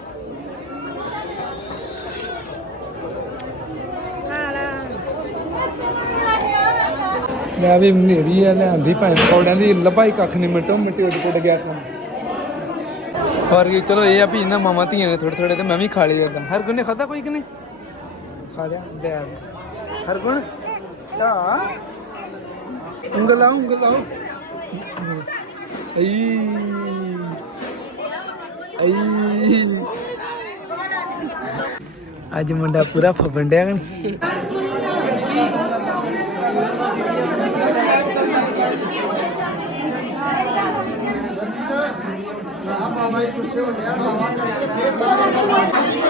[SPEAKER 1] ਮੈਂ ਵੀ ਮੇਰੀ ਆ, ਲਿਆਂਦੀ ਭਾਂ ਪੌੜਿਆਂ ਦੀ ਲੱਭਾਈ ਕੱਖ ਨਹੀਂ ਮਿੰਟੋ ਮਿੰਟੀ ਉੱਡ ਪੁੱਟ ਗਿਆ ਕੰਮ। ਪਰ ਇਹ ਚਲੋ ਇਹ ਆ ਵੀ ਇਹਨਾਂ ਮਾਮਾ ਧੀਆਂ ਨੇ ਥੋੜੇ ਥੋੜੇ ਤੇ ਮੈਂ ਵੀ ਖਾ ਲਈ ਜਾਂਦਾ ਹਰ ਗੁਣ ਨੇ ਖਾਦਾ ਕੋਈ ਕਿ ਨਹੀਂ? ਖਾ ਲਿਆ ਦੇ ਹਰ ਗੁਣ ਆ। ਉਂਗਲ ਲਾਓ ਈ ਈ ਅੱਜ ਮੁੰਡਾ ਪੂਰਾ ਫਬੰਡਿਆ ਕਣੀ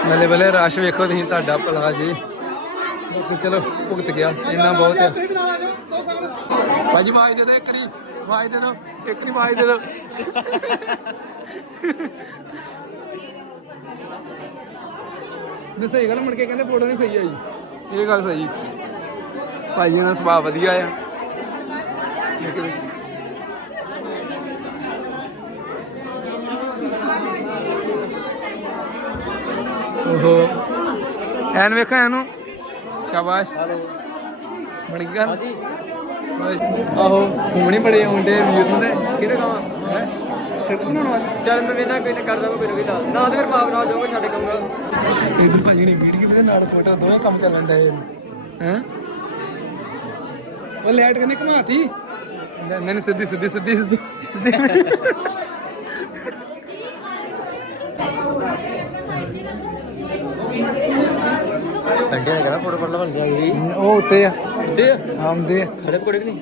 [SPEAKER 1] ਬੱਲੇ ਬੱਲੇ ਰਸ਼ ਵੇਖੋ ਤੁਸੀਂ ਤੁਹਾਡਾ ਭਲਾ ਜੀ। ਬਾਕੀ ਚਲੋ, ਭੁਗਤ ਗਿਆ। ਇੰਨਾ ਬਹੁਤ ਆ। ਭਾਜੀ ਮਾਈ ਦੇ ਦੇ ਇੱਕ ਨਹੀਂ ਮਾਈ ਦੇ ਦੋ ਇੱਕ ਨਹੀਂ ਮਾਈ ਦੇ ਦੋ ਨਹੀਂ, ਸਹੀ ਗੱਲ ਮੁੜ ਕੇ ਕਹਿੰਦੇ ਫੋਟੋ ਨਹੀਂ ਸਹੀ ਆਈ। ਇਹ ਗੱਲ ਸਹੀ ਭਾਈ ਇਹਨਾਂ ਦਾ ਸੁਭਾਅ ਵਧੀਆ ਆ। ਓਹੋ। ਐਨ ਵੇਖੋ ਇਹਨੂੰ। ਸ਼ਾਬਾਸ਼। ਬਣ ਗਈ ਗੱਲ? ਆਹੋ ਘੁੰਮਣੀ ਬੜੇ ਆਉਂਦੇ ਵੀਰ ਨੂੰ ਤੇ। ਕਿਹਦੇ ਕਹਾਂ ਹੈ? ਬਣਾਉਣ ਵਾਲੇ?
[SPEAKER 4] ਚੱਲ ਮੈਂ ਵੇਨਾ ਕੋਈ ਨਾ ਕਰਦਾ ਕੋਈ ਕੋਈ ਨਾ ਨਾ ਤੇ ਫਿਰ ਮਾਫ ਨਾ ਜਾਓਗੇ ਸਾਡੇ ਕਹੂੰਗਾ
[SPEAKER 1] ਇਧਰ ਭਾਜੀ ਨੇ ਵੀਡੀਓ ਦੇ ਨਾਲ ਫੋਟੋ ਦੋਵੇਂ ਕੰਮ ਚੱਲਣ ਡਏ ਨੇ ਹੈ? ਉਹ ਲੈਟ ਕਨੇ ਘਮਾਤੀ ਨਹੀਂ ਨਹੀਂ ਸਿੱਧੀ ਸਿੱਧੀ ਸਿੱਧੀ ਸਿੱਧੀ।
[SPEAKER 4] ਟੰਡੇ ਨੇ ਕਹਿੰਦਾ ਫੋਟੋ ਲਾ ਬਣ ਗਿਆ ਜੀ
[SPEAKER 1] ਉਹ ਉੱਤੇ ਆ।
[SPEAKER 4] ਤੇ
[SPEAKER 1] ਆਉਂਦੇ ਆ।
[SPEAKER 4] ਖੜੇ ਕੋੜੇ ਕਿ ਨਹੀਂ?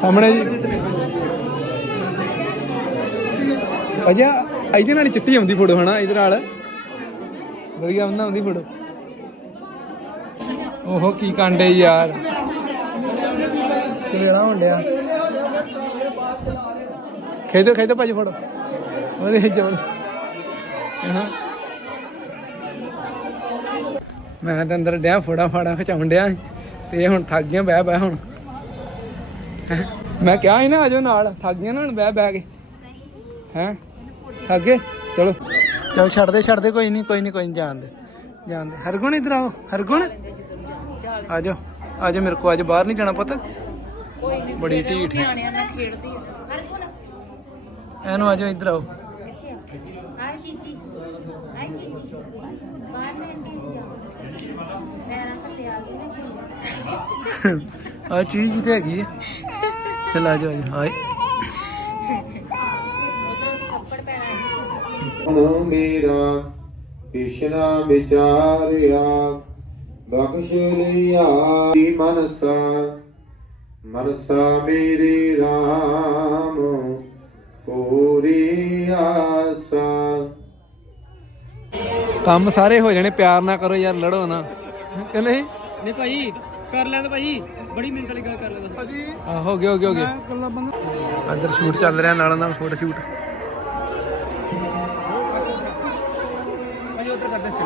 [SPEAKER 1] ਸਾਹਮਣੇ ਜੀ। ਅਜਾ ਇਹਦੇ ਨਾਲ ਚਿੱਟੀ ਆਉਂਦੀ ਫੋਟੋ ਹਨਾ ਇਹਦੇ ਨਾਲ? ਵਧੀਆ ਹੁੰਦਾ ਆਉਂਦੀ ਫੋਟੋ। ਓਹੋ ਕੀ ਕਾਂਡੇ ਯਾਰ। ਕਿਹੜਾ ਹੁੰਦਿਆ ਖੇਦੋ ਖੇਦੋ ਭਾਜੀ ਫੋਟੋ। ਉਹਦੇ ਜਬਰ ਮੈਂ ਤਾਂ ਅੰਦਰ ਡਿਆ ਫੋੜਾ ਫਾੜਾ ਖਿਚਾਉਣ ਡਿਆ ਤੇ ਇਹ ਹੁਣ ਥੱਕ ਗਿਆ ਬਹਿ ਬਹਿ ਹੁਣ? ਮੈਂ ਕਿਹਾ ਸੀ ਨਾ ਆਜੋ ਨਾਲ ਥੱਕ ਗਈਆਂ ਨਾ ਹੁਣ ਬਹਿ ਬਹਿ ਕੇ। ਹੈ? ਥੱਕ ਗਏ? ਚਲੋ। ਚਲ ਛੱਡ ਦੇ ਛੱਡ ਦੇ ਕੋਈ ਨਹੀਂ ਕੋਈ ਨਹੀਂ ਕੋਈ ਨਹੀਂ ਜਾਣ ਦੇ ਜਾਣ ਦੇ। ਹਰਗੁਣ ਇਧਰ ਆਓ ਹਰਗੁਣ। ਆਜੋ ਆਜੋ ਮੇਰੇ ਕੋ ਅੱਜ ਬਾਹਰ ਨਹੀਂ ਜਾਣਾ ਪੁੱਤ। ਬੜੀ ਢੀਠ ਹੈ ਇਹਨੂੰ ਆਜੋ ਇਧਰ ਆਓ।
[SPEAKER 2] ਆ?
[SPEAKER 1] ਆ ਚੀਜ਼ ਤੇ ਹੈਗੀ ਹੈ ਚਲ ਆਜੋ ਆਜੋ ਹਾਏ।
[SPEAKER 5] ਮਨ ਮੇਰਾ ਕ੍ਰਿਸ਼ਨਾ ਵਿਚਾਰਿਆ, ਬਖਸ਼ ਲਿਆ ਮਨਸਾ। ਮਨਸਾ ਮੇਰੀ RAM ਪੂਰੀ ਆਸਾ।
[SPEAKER 1] ਕੰਮ ਸਾਰੇ ਹੋ ਜਾਣੇ ਪਿਆਰ ਨਾ ਕਰੋ ਯਾਰ ਲੜੋ ਨਾ। ਕਿ ਨਹੀਂ?
[SPEAKER 4] ਨਹੀਂ ਭਾਈ ਕਰ ਲੈਂਦਾ ਭਾਈ। ਬੜੀ ਮਿੰਟ ਵਾਲੀ ਗੱਲ ਕਰ ਲੈਂਦਾ
[SPEAKER 1] ਆ ਹੋ ਗਿਆ ਹੋ ਗਿਆ ਹੋ ਗਿਆ। ਅੰਦਰ ਸ਼ੂਟ ਚੱਲ ਰਿਹਾ ਨਾਲ ਨਾਲ ਫੋਟੋ ਸ਼ੂਟ।
[SPEAKER 4] ਭਾਈ ਉਧਰ ਕਰਦੇ ਸੀ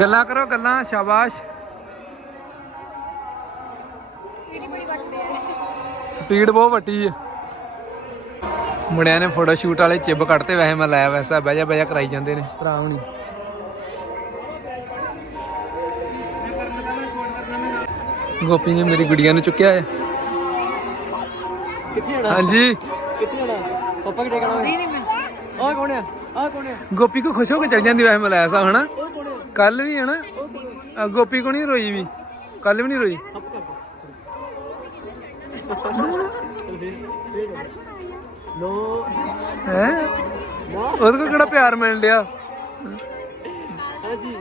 [SPEAKER 1] ਗੱਲਾਂ ਕਰੋ ਗੱਲਾਂ ਸ਼ਾਬਾਸ਼। ਸਪੀਡ ਬਹੁਤ ਵੱਟੀ ਹੈ। ਮੁੰਡਿਆਂ ਨੇ ਫੋਟੋ ਸ਼ੂਟ ਵਾਲੇ ਚਿੱਬ ਕੱਢਤੇ ਵੈਸੇ ਮੈਂ ਲਾਇਆ ਵੈਸਾ ਬਹਿ ਜਾ ਬਹਿ ਜਾ ਕਰਾਈ ਜਾਂਦੇ ਨੇ ਭਰਾ ਹੁਣੀ। ਗੋਪੀ ਨੇ ਮੇਰੀ ਗੁੜੀਆ ਨੂੰ ਚੁੱਕਿਆ ਹੈ।
[SPEAKER 4] ਕਿੱਥੇ ਜਾਣਾ?
[SPEAKER 1] ਹਾਂਜੀ।
[SPEAKER 4] ਕਿੱਥੇ ਜਾਣਾ? ਪਾਪਾ ਕਿੱਥੇ ਜਾਣਾ? ਨਹੀਂ ਨਹੀਂ ਆਹ ਕੌਣ ਆ? ਆਹ ਕੌਣ ਆ?
[SPEAKER 1] ਗੋਪੀ ਕੋ ਖੁਸ਼ ਹੋ ਕੇ ਚੱਲ ਜਾਂਦੀ ਵੈਸੇ ਮੈਂ ਲਾਇਆ ਸਾ ਹਨਾ? ਕੱਲ ਵੀ ਹਨਾ ਗੋਪੀ ਕੋ ਨਹੀਂ ਰੋਈ ਵੀ? ਕੱਲ ਵੀ ਨਹੀਂ ਰੋਈ?
[SPEAKER 4] ਨੋ
[SPEAKER 1] ਹੈ? ਉਹਦੇ ਕੋਲ ਕਿਹੜਾ ਪਿਆਰ ਮਿਲ ਲਿਆ
[SPEAKER 4] ਹਾਂਜੀ।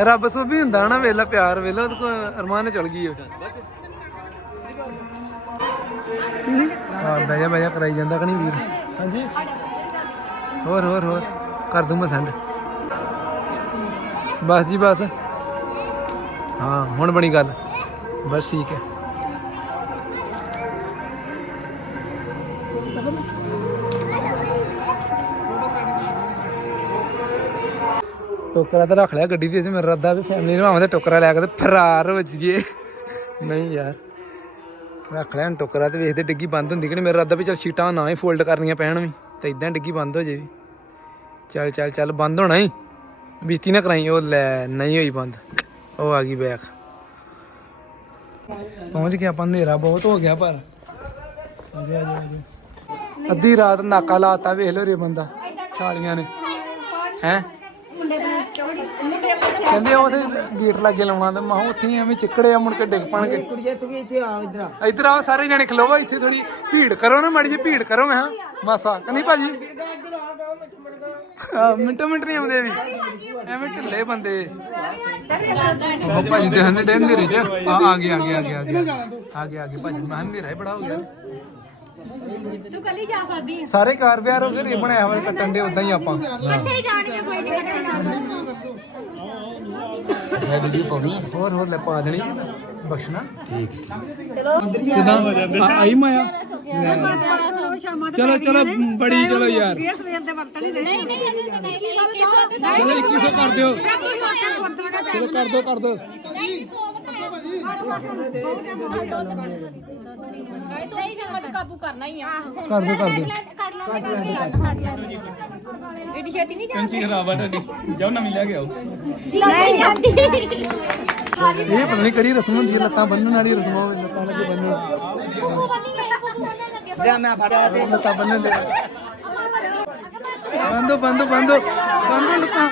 [SPEAKER 1] ਰੱਬ ਸੋ ਵੀ ਹੁੰਦਾ ਨਾ ਵੇਲਾ ਪਿਆਰ ਵੇਲਾ ਉਹਦੇ ਕੋਲ ਅਰਮਾਨ ਚਲ ਗਈ ਉਹ। ਹਾਂ ਬਹਿ ਜਾ ਬਹਿ ਜਾ ਕਰਾਈ ਜਾਂਦਾ ਕਿ ਨਹੀਂ ਵੀਰ? ਹਾਂਜੀ। ਹੋਰ ਹੋਰ ਹੋਰ। ਕਰ ਦੂੰ ਮੈਂ ਸੈਂਡ ਬਸ ਜੀ ਬਸ। ਹਾਂ ਹੁਣ ਬਣੀ ਗੱਲ। ਬਸ ਠੀਕ ਹੈ। ਟੋਕਰਾ ਤਾਂ ਰੱਖ ਲਿਆ ਗੱਡੀ ਦੇ ਤੇ ਮੇਰਾ ਰੱਦਾ ਵੀ ਫੈਮਿਲੀ ਨੂੰ ਆਵਾਂ ਤੇ ਟੋਕਰਾ ਲੈ ਕੇ ਤੇ ਫਰਾਰ ਹੋ ਜੀਏ ਨਹੀਂ ਯਾਰ, ਰੱਖ ਲਿਆ ਟੋਕਰਾ ਤੇ ਵੇਖਦੇ ਡਿੱਗੀ ਬੰਦ ਹੁੰਦੀ ਕਿ ਨਹੀਂ। ਮੇਰਾ ਰੱਦਾ ਵੀ ਚਲ ਸ਼ੀਟਾਂ ਨਾ ਹੀ ਫੋਲਡ ਕਰਨੀਆਂ ਪੈਣ ਵੀ, ਤੇ ਇਦਾਂ ਡਿੱਗੀ ਬੰਦ ਹੋ ਜੇ ਚੱਲ ਚੱਲ ਚੱਲ, ਬੰਦ ਹੋਣਾ ਹੀ। ਬੀਤੀ ਨਾ ਕਰਾਈ, ਉਹ ਲੈ ਨਹੀਂ ਹੋਈ ਬੰਦ। ਉਹ ਆ ਗਈ ਬੈਕ ਪਹੁੰਚ ਗਿਆ ਆਪਾਂ, ਹਨੇਰਾ ਬਹੁਤ ਹੋ ਗਿਆ ਪਰ। ਅੱਧੀ ਰਾਤ ਨਾਕਾ ਲਾਤਾ, ਵੇਖ ਲੋ ਰੇ ਬੰਦਾ ਸਾਲੀਆਂ ਨੇ। ਹੈ? ਕਹਿੰਦੇ ਉਹਦੇ ਗੇਟ ਲਾਗੇ ਲਾਉਣਾ ਤੇ ਮੈਂ ਕਿਹਾ ਉੱਥੇ ਹੀ ਐਵੇਂ ਚਿੱਕੜੇ ਆ ਮੁੜ ਕੇ ਡਿੱਗ ਪਣਗੇ। ਕੁੜੀਏ ਤੂੰ ਵੀ ਇੱਥੇ ਆ ਇਧਰ ਆ। ਇਧਰ ਆ ਸਾਰੇ ਜਣੇ ਖਲੋਵੋ ਇੱਥੇ ਥੋੜੀ ਭੀੜ ਕਰੋ ਨਾ ਮਾੜੀ ਜਿਹੀ ਭੀੜ ਕਰੋ ਮੈਂ ਕਿਹਾ ਮਾਸਾ ਕਹਿੰਦੀ ਭਾਜੀ? ਆ ਮਿੰਟੋ ਮਿੰਟ ਨਹੀਂ ਆਉਂਦੇ ਵੀ। ਐਵੇਂ ਢਿੱਲੇ ਬੰਦੇ। ਉਹ ਭਾਜੀ ਦੇ ਹੰਨੇ ਡੈਨ ਦੇ ਰਿਚ ਆ ਆ ਗਿਆ ਆ ਗਿਆ ਆ ਗਿਆ ਆ ਗਿਆ ਆ ਗਿਆ ਆ ਗਿਆ ਭਾਜੀ ਮੈਂ ਹਨੇਰਾ ਹੀ ਬੜਾ ਹੋ ਗਿਆ।
[SPEAKER 2] ਤੂੰ ਕੱਲੀ ਜਾ ਸਕਦੀ
[SPEAKER 1] ਸਾਰੇ ਕਾਰ ਵਿਆਰ ਹੋ ਗਏ ਰੇ ਬਣਾਇਆ ਹੋਇਆ ਕੱਟਣ ਦੇ ਉਦਾਂ ਹੀ ਆਪਾਂ।
[SPEAKER 2] ਕਿੱਥੇ ਜਾਣੀ ਹੈ ਕੋਈ ਨਹੀਂ
[SPEAKER 1] ਹੋਰ ਹੋਰ ਲੈ ਪਾ ਦੇਣੀ। ਬਖਸ਼ਣਾ। ਠੀਕ ਚਲੋ। ਕਿਦਾਂ ਆਈ ਮਾਇਆ ਚਲੋ ਚਲੋ ਬੜੀ ਚਲੋ ਯਾਰ।
[SPEAKER 2] ਸਵੇਰ ਦੇ ਵਰਤਣ ਹੀ ਨਹੀਂ।
[SPEAKER 1] ਚਲੋ 2100 ਕਰ ਦਿਓ। ਚਲੋ ਕਰ ਦਿਓ ਕਰ ਦਿਓ।
[SPEAKER 2] ਕਾਬੂ ਕਰਨਾ ਹੀ ਆ।
[SPEAKER 1] ਕਰ ਦਿਓ ਕਰ ਦਿਓ
[SPEAKER 2] ਏਡੀ ਛੇਤੀ ਨਹੀਂ
[SPEAKER 4] ਕੰਚੀ ਖਰਾਬ ਆ ਤੁਹਾਡੀ। ਜਾਓ ਨਵੀਂ ਲੈ ਕੇ ਆਓ।
[SPEAKER 2] ਨਹੀਂ ਜਾਂਦੀ।
[SPEAKER 1] ਇਹ ਪਤਾ ਨਹੀਂ ਕਿਹੜੀ ਰਸਮ ਹੁੰਦੀ ਹੈ ਲੱਤਾਂ ਬੰਨਣ ਵਾਲੀ ਰਸਮ ਹੋਵੇ ਲੱਤਾਂ ਲੱਗੇ ਬੰਨਣ। ਲੱਤਾਂ ਬੰਨਣ ਦੇ। ਬੰਦੋ ਬੰਦੋ ਬੰਦੋ। ਬੰਦੋ ਲੱਤਾਂ।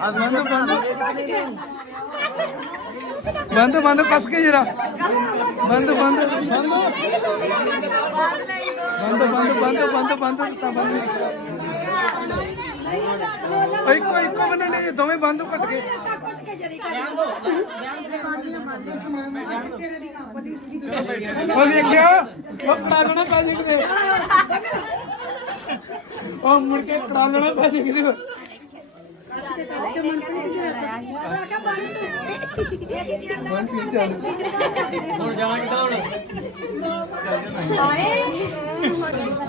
[SPEAKER 1] ਆ ਬੰਦੋ ਬੰਦੋ। ਬੰਦੋ ਬੰਦੋ, ਕੱਸ ਕੇ ਜਰਾ। ਬੰਦੋ ਬੰਦੋ ਬੰਦੋ। ਬੰਦੋ ਬੰਦੋ ਬੰਦੋ ਬੰਦੋ ਬੰਦੋ ਲੱਤਾਂ ਬੰਦੋ। ਓਏ ਕੋਈ ਕੋ ਬੰਨਣੇ ਦੋਵੇਂ ਬੰਦੋ ਕੱਟ ਕੇ। ਉਹ ਵੇਖਿਆ ਉਹ ਕੜਾਲਣਾ ਪੈ ਜੇ ਕਿਤੇ। ਉਹ ਮੁੜ ਕੇ ਕੜਾਲਣਾ ਪੈ ਜੇ ਕਿਤੇ।
[SPEAKER 4] ਹੁਣ ਜਾਣਾ ਕਿੱਦਾਂ ਹੁਣ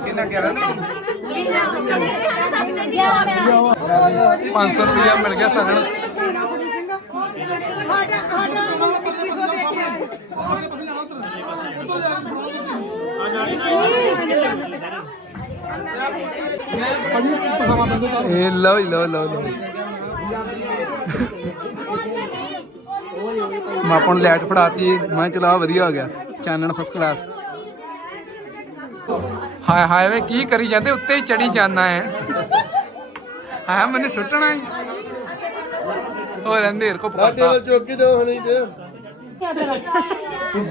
[SPEAKER 1] ਕਿੰਨਾ ਕਹਿ ਰਹਾ 500 ਰੁਪਇਆ ਮਿਲ ਗਿਆ ਸਗਣ ਇਹ ਲਓ ਲਓ ਲਓ ਲਓ। ਮੈਂ ਆਪਾਂ ਨੂੰ ਲਾਈਟ ਫੜਾਤੀ ਮੈਂ ਚਲਾ ਵਧੀਆ ਹੋ ਗਿਆ। ਚਾਨਣ ਫਸਟ ਕਲਾਸ ਹਾਏ ਹਾਏ ਵੇ ਕੀ ਕਰੀ ਜਾਂਦੇ? ਉੱਤੇ ਹੀ ਚੜੀ ਜਾਣਾ ਹੈ ਹਾਂ ਮੈਨੂੰ ਸੁੱਟਣਾ ਹੈ ਹੋਰ ਅੰਧੇਰ ਕੋ ਪਕੜਦਾ
[SPEAKER 3] ਚੌਕੀ ਤੋਂ ਹੋਣੀ ਤੇ।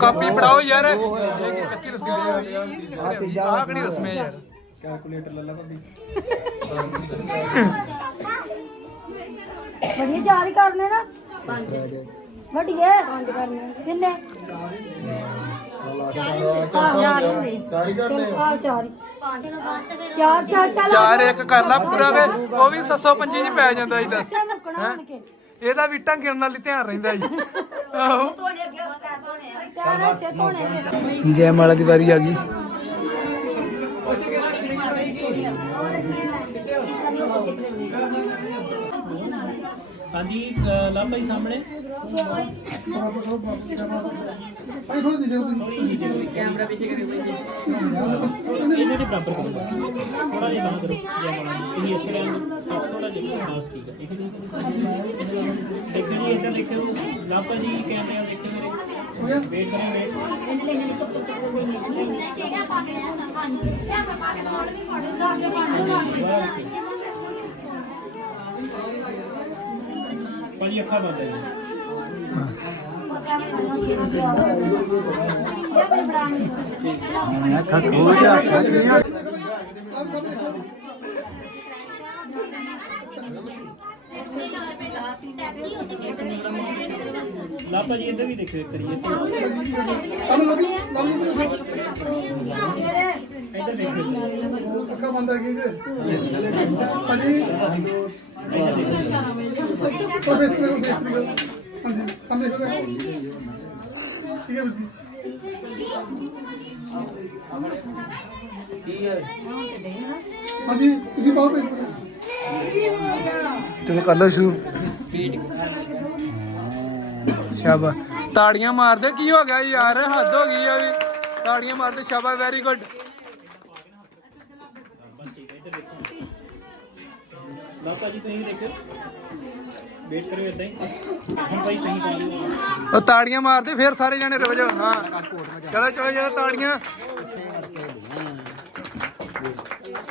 [SPEAKER 1] ਕਾਪੀ ਫੜਾਓ ਯਾਰ। ਇਹ ਕੱਚੀ ਰਸਮ ਹੈ ਆਹ ਕਿਹੜੀ ਰਸਮ ਹੈ ਯਾਰ?
[SPEAKER 3] ਕੈਲਕੂਲੇਟਰ ਲੈ ਲਾ ਭਾਬੀ।
[SPEAKER 6] ਵਧੀਆ ਚਾਰ ਹੀ ਕਰਨੇ ਨਾ? ਪੰਜ। ਵੱਡੀਏ? ਪੰਜ ਕਰਨੇ। ਕਿੰਨੇ? ਚਾਰ ਹੁੰਦੇ। ਚਾਰ ਆ। ਚਾਰ। ਚਾਰ ਚਾਰ ਚੱਲ
[SPEAKER 1] ਚਾਰ ਇੱਕ ਕਰ ਲਾ ਪੂਰਾ ਵੇ। ਉਹ ਵੀ 725 ਚ ਪੈ ਜਾਂਦਾ ਜੀ ਦੱਸ।
[SPEAKER 6] ਮੁੱਕਣਾ ਕੇ?
[SPEAKER 1] ਇਹਦਾ ਵੀ ਟੰਗਣ ਨਾਲ ਹੀ ਧਿਆਨ ਰਹਿੰਦਾ ਜੀ। ਆਹੋ।
[SPEAKER 6] ਜੈ
[SPEAKER 1] ਮਾਲਾ ਦੀ ਵਾਰੀ ਆ ਗਈ।
[SPEAKER 3] ਹਾਂਜੀ ਲਾਭ ਭਾਈ ਸਾਹਮਣੇ। ਕੈਮਰਾ ਪਿੱਛੇ ਕਰੇ ਕੋਈ ਜੀ। ਇਹਨਾਂ ਦੇ ਬਰਾਬਰ ਕਰੋ ਥੋੜਾ ਜਿਹਾ ਨਾ ਕਰੋ। ਜਾਂ ਬਣਾ ਤੁਸੀਂ ਇੱਥੇ ਰਹਿਣ ਥੋੜਾ ਜਿਹਾ ਬਸ ਠੀਕ ਹੈ। ਦੇਖੋ ਜੀ ਇੱਧਰ ਦੇਖੋ ਲਾਭ ਜੀ ਕੈਮਰਾ ਦੇਖੋ ਮੇਰੇ ਵੇਟ ਕਰੇ ਵੇਟ ਭਾਜੀ ਅੱਖਾਂ ਬੰਦ ਹੈ ਜੀ। ਲਾਪਾ ਜੀ ਇੱਧਰ ਵੀ ਦੇਖੋ ਇੱਕ ਵਾਰੀ ਇੱਧਰ ਦੇਖੋ
[SPEAKER 7] ਅੱਖਾਂ ਬੰਦ ਆ ਗਈ ਜੀ ਹਾਂਜੀ ਉਹ ਬੇਸ ਕਰੋ ਬੇਸ ਕਰੋ ਹਾਂਜੀ ਹਮ ਦੇਖੋ ਠੀਕ ਹੈ ਜੀ ਹਾਂਜੀ ਤੁਸੀਂ ਬਹੁਤ ਬੇਸ ਕਰੋ
[SPEAKER 1] ਚਲੋ ਕਰ ਲਓ ਸ਼ੁਰੂ। ਸ਼ਾਬਾ ਤਾੜੀਆਂ ਮਾਰਦੇ ਕੀ ਹੋ ਗਿਆ ਯਾਰ? ਹੱਦ ਹੋ ਗਈ ਆ ਵੀ। ਤਾੜੀਆਂ ਮਾਰਦੇ ਸ਼ਾਬਾ ਵੈਰੀ ਗੁੱਡ
[SPEAKER 3] ਲਾਪਾ ਜੀ ਤੁਸੀਂ ਦੇਖੋ ਵੇਟ ਕਰਿਓ ਇੱਦਾਂ ਹੀ। ਹੁਣ ਭਾਈ ਤੁਸੀਂ ਕਰ ਲਓ।
[SPEAKER 1] ਉਹ ਤਾੜੀਆਂ ਮਾਰਦੇ ਫਿਰ ਸਾਰੇ ਜਣੇ ਰੁਕ ਜਾਓ। ਹਾਂ। ਚਲੋ ਚਲੋ ਚਲੋ ਤਾੜੀਆਂ।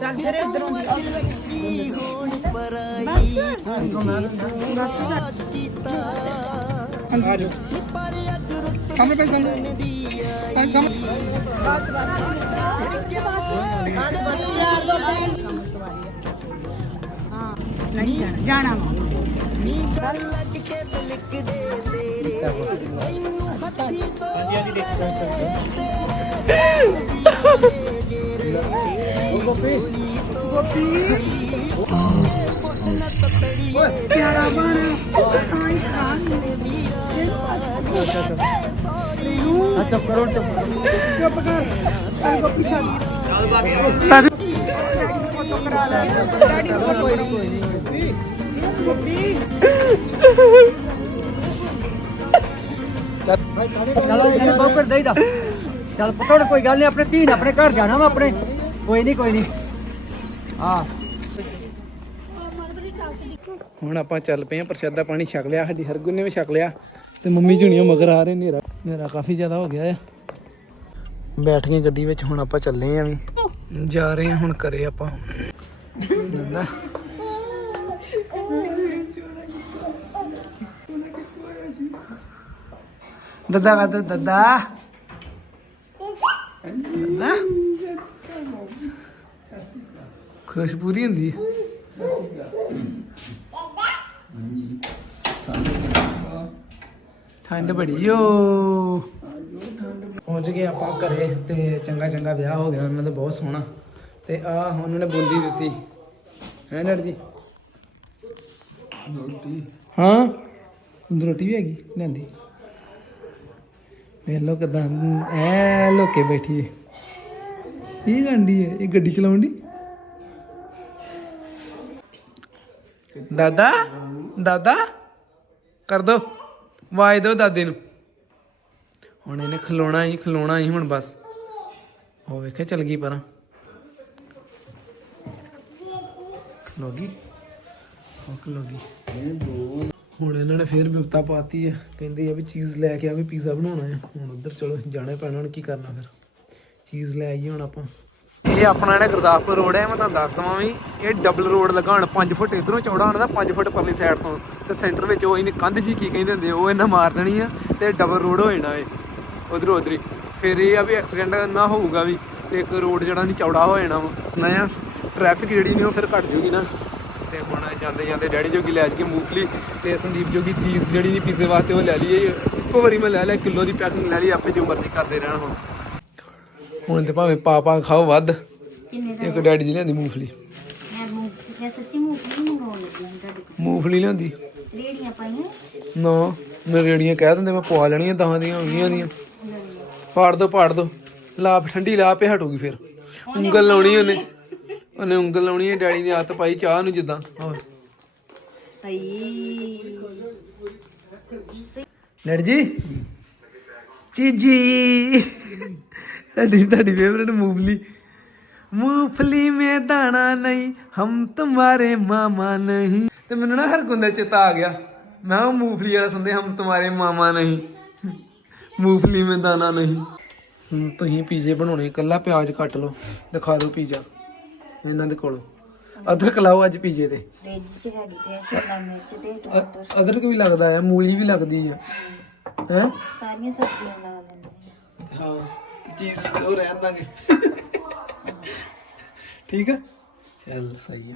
[SPEAKER 7] ਬਾਲਾ ਦੇਖੋ ਇੱਧਰ।
[SPEAKER 3] ਇੱਧਰ ਦੇਖੋ ਇੱਧਰ ਦੇਖੋ
[SPEAKER 7] ਸਾਹਮਣੇ ਭਾਈ ਸਾਹਮਣੇ ਹਾਂਜੀ ਸਾਹਮਣੇ
[SPEAKER 3] ਹਾਂਜੀ ਹਾਂਜੀ ਦੇਖੋ
[SPEAKER 4] ਚਲੋ। ਇਹਨੂੰ ਬਹੁ ਕਰ ਦੇਈਦਾ ਚੱਲ ਪਕੜ ਕੋਈ ਗੱਲ ਨਹੀਂ ਆਪਣੇ ਧੀ ਨੇ ਆਪਣੇ ਘਰ ਜਾਣਾ ਵਾ ਆਪਣੇ। ਕੋਈ ਨਹੀਂ ਕੋਈ ਨਹੀਂ ਹਾਂ।
[SPEAKER 1] ਹੁਣ ਆਪਾਂ ਚੱਲ ਪਏ ਆ, ਪ੍ਰਸ਼ਾਦਾ ਪਾਣੀ ਛਕ ਲਿਆ, ਸਾਡੀ ਹਰਗੁਨ ਨੇ ਵੀ ਛਕ ਲਿਆ, ਤੇ ਮੰਮੀ ਜੁਣੀਓ ਮਗਰ ਆ ਰਹੇ ਨੇਰਾ ਨੇਰਾ ਕਾਫੀ ਜ਼ਿਆਦਾ ਹੋ ਗਿਆ ਆ। ਬੈਠ ਗਏ ਗੱਡੀ ਵਿੱਚ, ਹੁਣ ਆਪਾਂ ਚੱਲੇ ਆਂ ਜਾ ਰਹੇ ਆ, ਹੁਣ ਘਰੇ ਆਪਾਂ। ਨੰਦਾ ਦੱਦਾ ਦੱਦਾ। ਦੱਦਾ ਖੁਸ਼ ਪੂਰੀ ਹੁੰਦੀ ਹੈ। ਠੰਡ ਬੜੀ ਓ। ਪਹੁੰਚ ਗਏ ਆਪਾਂ ਘਰੇ ਤੇ ਚੰਗਾ ਚੰਗਾ ਵਿਆਹ ਹੋ ਗਿਆ ਉਹਨਾਂ ਦਾ ਬਹੁਤ ਸੋਹਣਾ। ਤੇ ਆ ਉਹਨਾਂ ਨੇ ਬੁੰਦੀ ਦਿੱਤੀ। ਹੈ ਡਰ ਜੀ? ਰੋਟੀ। ਹਾਂ? ਰੋਟੀ ਵੀ ਹੈਗੀ ਲੈਂਦੀ ਵੇਖ ਲੋ ਕਿਦਾਂ, ਐ ਲੋਕੇ ਬੈਠੀ ਹੈ ਇਹ ਗੰਡੀ ਹੈ ਇਹ ਗੱਡੀ ਚਲਾਉਂਦੀ ਦਾਦਾ ਦਾਦਾ, ਕਰ ਦੋ ਵਾਜ ਦੋ ਦਾਦੇ ਨੂੰ। ਹੁਣ ਇਹਨੇ ਖਲੋਣਾ ਹੀ ਖਲੋਣਾ ਹੀ ਹੁਣ ਬਸ। ਉਹ ਵੇਖੇ ਚਲ ਗਈ ਪਰਾਂ। ਖਲੋ ਗਈ। ਉਹ ਖਲੋ ਗਈ। ਹੁਣ ਇਹਨਾਂ ਨੇ ਫੇਰ ਵਿਪਤਾ ਪਾਤੀ ਹੈ ਕਹਿੰਦੇ ਆ ਵੀ ਚੀਜ਼ ਲੈ ਕੇ ਆ ਵੀ ਪੀਜ਼ਾ ਬਣਾਉਣਾ ਆ। ਹੁਣ ਉਧਰ ਚਲੋ ਜਾਣਾ ਪੈਣਾ, ਹੁਣ ਕੀ ਕਰਨਾ ਫਿਰ? ਚੀਜ਼ ਲੈ ਆਈਏ ਹੁਣ ਆਪਾਂ। ਇਹ ਆਪਣਾ ਜਿਹੜਾ ਗੁਰਦਾਸਪੁਰ ਰੋਡ ਹੈ ਮੈਂ ਤੁਹਾਨੂੰ ਦੱਸ ਦਵਾਂ ਵੀ ਇਹ ਡਬਲ ਰੋਡ ਲਗਾਉਣ ਹੁਣ 5 ਫੁੱਟ ਇਧਰੋਂ ਚੌੜਾ ਹੋਣਾ ਦਾ 5 ਫੁੱਟ ਪਰਲੀ ਸਾਈਡ ਤੋਂ। ਤੇ ਸੈਂਟਰ ਵਿੱਚ ਉਹ ਇਹਨੇ ਕੰਧ ਜੀ ਕੀ ਕਹਿੰਦੇ ਹੁੰਦੇ ਉਹ ਇਹਨਾਂ ਮਾਰ ਦੇਣੀ ਆ ਤੇ ਡਬਲ ਰੋਡ ਹੋ ਜਾਣਾ ਇਹ। ਉਧਰੋਂ ਉਧਰੀ। ਫਿਰ ਇਹ ਆ ਵੀ ਐਕਸੀਡੈਂਟ ਨਾ ਹੋਊਗਾ ਵੀ ਤੇ ਇੱਕ ਰੋਡ ਜਿਹੜਾ ਨਹੀਂ ਚੌੜਾ ਹੋ ਜਾਣਾ ਵਾ। ਨਾ ਟ੍ਰੈਫਿਕ ਜਿਹੜੀ ਨਹੀਂ ਉਹ ਫਿਰ ਘਟ ਜੂਗੀ ਨਾ। ਤੇ ਹੁਣ ਜਾਂਦੇ ਜਾਂਦੇ ਡੈਡੀ ਜੋਗੀ ਲੈ ਕੇ ਮੂੰਗਫਲੀ ਤੇ ਸੰਦੀਪ ਜੋਗੀ ਚੀਜ਼ ਜਿਹੜੀ ਨਹੀਂ ਪੀਜ਼ੇ ਵਾਸਤੇ ਉਹ ਲੈ ਲਈਏ। ਇੱਕੋ ਵਾਰੀ ਮੈਂ ਲੈ ਲਿਆ ਕਿਲੋ ਦੀ ਪੈਕਿੰਗ ਲੈ ਲਈ ਆਪੇ ਜੋ ਮਰਜ਼ੀ ਕਰਦੇ ਰਹਿਣ ਹੁਣ। ਹੁਣ ਤੇ ਭਾਵੇਂ ਪਾ ਪਾ ਖਾਓ ਵੱਧ।
[SPEAKER 2] ਕਿੰਨੇ
[SPEAKER 1] ਇੱਕ ਡੈਡੀ ਜੀ ਲਿਆਂਦੀ ਮੂੰਗਫਲੀ।
[SPEAKER 2] ਮੈਂ ਮੂੰਹ ਮੈਂ ਸੱਚੀ ਮੂੰਹ ਨਹੀਂ ਮੰਗਾਉਣ ਲੱਗੀ ਹਾਂ ਤੁਹਾਡੇ ਕੋਲ।
[SPEAKER 1] ਮੂੰਗਫਲੀ ਲਿਆਂਦੀ।
[SPEAKER 2] ਰੇੜੀਆਂ ਪਾਈਆਂ?
[SPEAKER 1] ਨਾ ਮੈਂ ਰੇੜੀਆਂ ਕਹਿ ਦਿੰਦੇ ਮੈਂ ਪਵਾ ਲੈਣੀਆਂ ਦਹਾਂ ਦੀਆਂ ਵੀਆਂ ਦੀਆਂ। ਪਾੜ ਦੋ ਪਾੜ ਦੋ। ਲਾਪ ਠੰਡੀ ਲਾ ਪੇ ਹਟੂਗੀ ਫਿਰ। ਉਂਗਲ ਲਾਉਣੀ ਉਹਨੇ। ਉਹਨੇ ਉਂਗਲ ਲਾਉਣੀ ਹੈ, ਡੈਡੀ ਨੇ ਹੱਥ ਪਾਈ ਚਾਹ ਨੂੰ ਜਿੱਦਾਂ। ਹੋਰ।
[SPEAKER 2] ਅਈ
[SPEAKER 1] ਨੜ ਜੀ। ਚੀਜੀ। ਤੁਹਾਡੀ ਤੁਹਾਡੀ ਫੇਵਰਟ ਮੂਵਲੀ ਮੂਫਲੀ ਮੇ ਦਾਣਾ ਨਹੀਂ, ਹਮ ਤੁਹਾਰੇ ਮਾਮਾ ਨਹੀਂ। ਤੇ ਮੈਨੂੰ ਨਾ ਹਰ ਗੁੰਦਾ ਚੇਤਾ ਆ ਗਿਆ। ਮੈਂ ਉਹ ਮੂਫਲੀ ਵਾਲਾ ਸੁਣਦੇ, ਹਮ ਤੁਹਾਰੇ ਮਾਮਾ ਨਹੀਂ। ਮੂਫਲੀ ਮੇ ਦਾਣਾ ਨਹੀਂ। ਤੁਸੀਂ ਪੀਜ਼ੇ ਬਣਾਉਣੇ, ਇਕੱਲਾ ਪਿਆਜ਼ ਕੱਟ ਲਓ, ਦਿਖਾ ਦਿਓ ਪੀਜ਼ਾ। ਇਹਨਾਂ ਦੇ ਕੋਲੋਂ। ਅਦਰਕ ਲਾਓ ਅੱਜ ਪੀਜ਼ੇ ਤੇ।
[SPEAKER 2] ਫ੍ਰਿਜ ਚ ਹੈਗੀ ਤੇ ਆ ਸ਼ਿਮਲਾ ਮਿਰਚ ਤੇ
[SPEAKER 1] ਅ-
[SPEAKER 2] ਟਮਾਟਰ।
[SPEAKER 1] ਅਦਰਕ ਵੀ ਲੱਗਦਾ ਆ ਮੂਲੀ ਵੀ ਲੱਗਦੀ ਆ। ਹੈ?
[SPEAKER 2] ਸਾਰੀਆਂ ਸਬਜ਼ੀਆਂ ਲਾ ਲੈਂਦੇ ਆ।
[SPEAKER 1] ਹਾਂ ਚੀਜ਼ ਉਹ ਰਹਿਣ ਦਾਂਗੇ। ਠੀਕ ਆ? ਚੱਲ ਸਹੀ ਆ।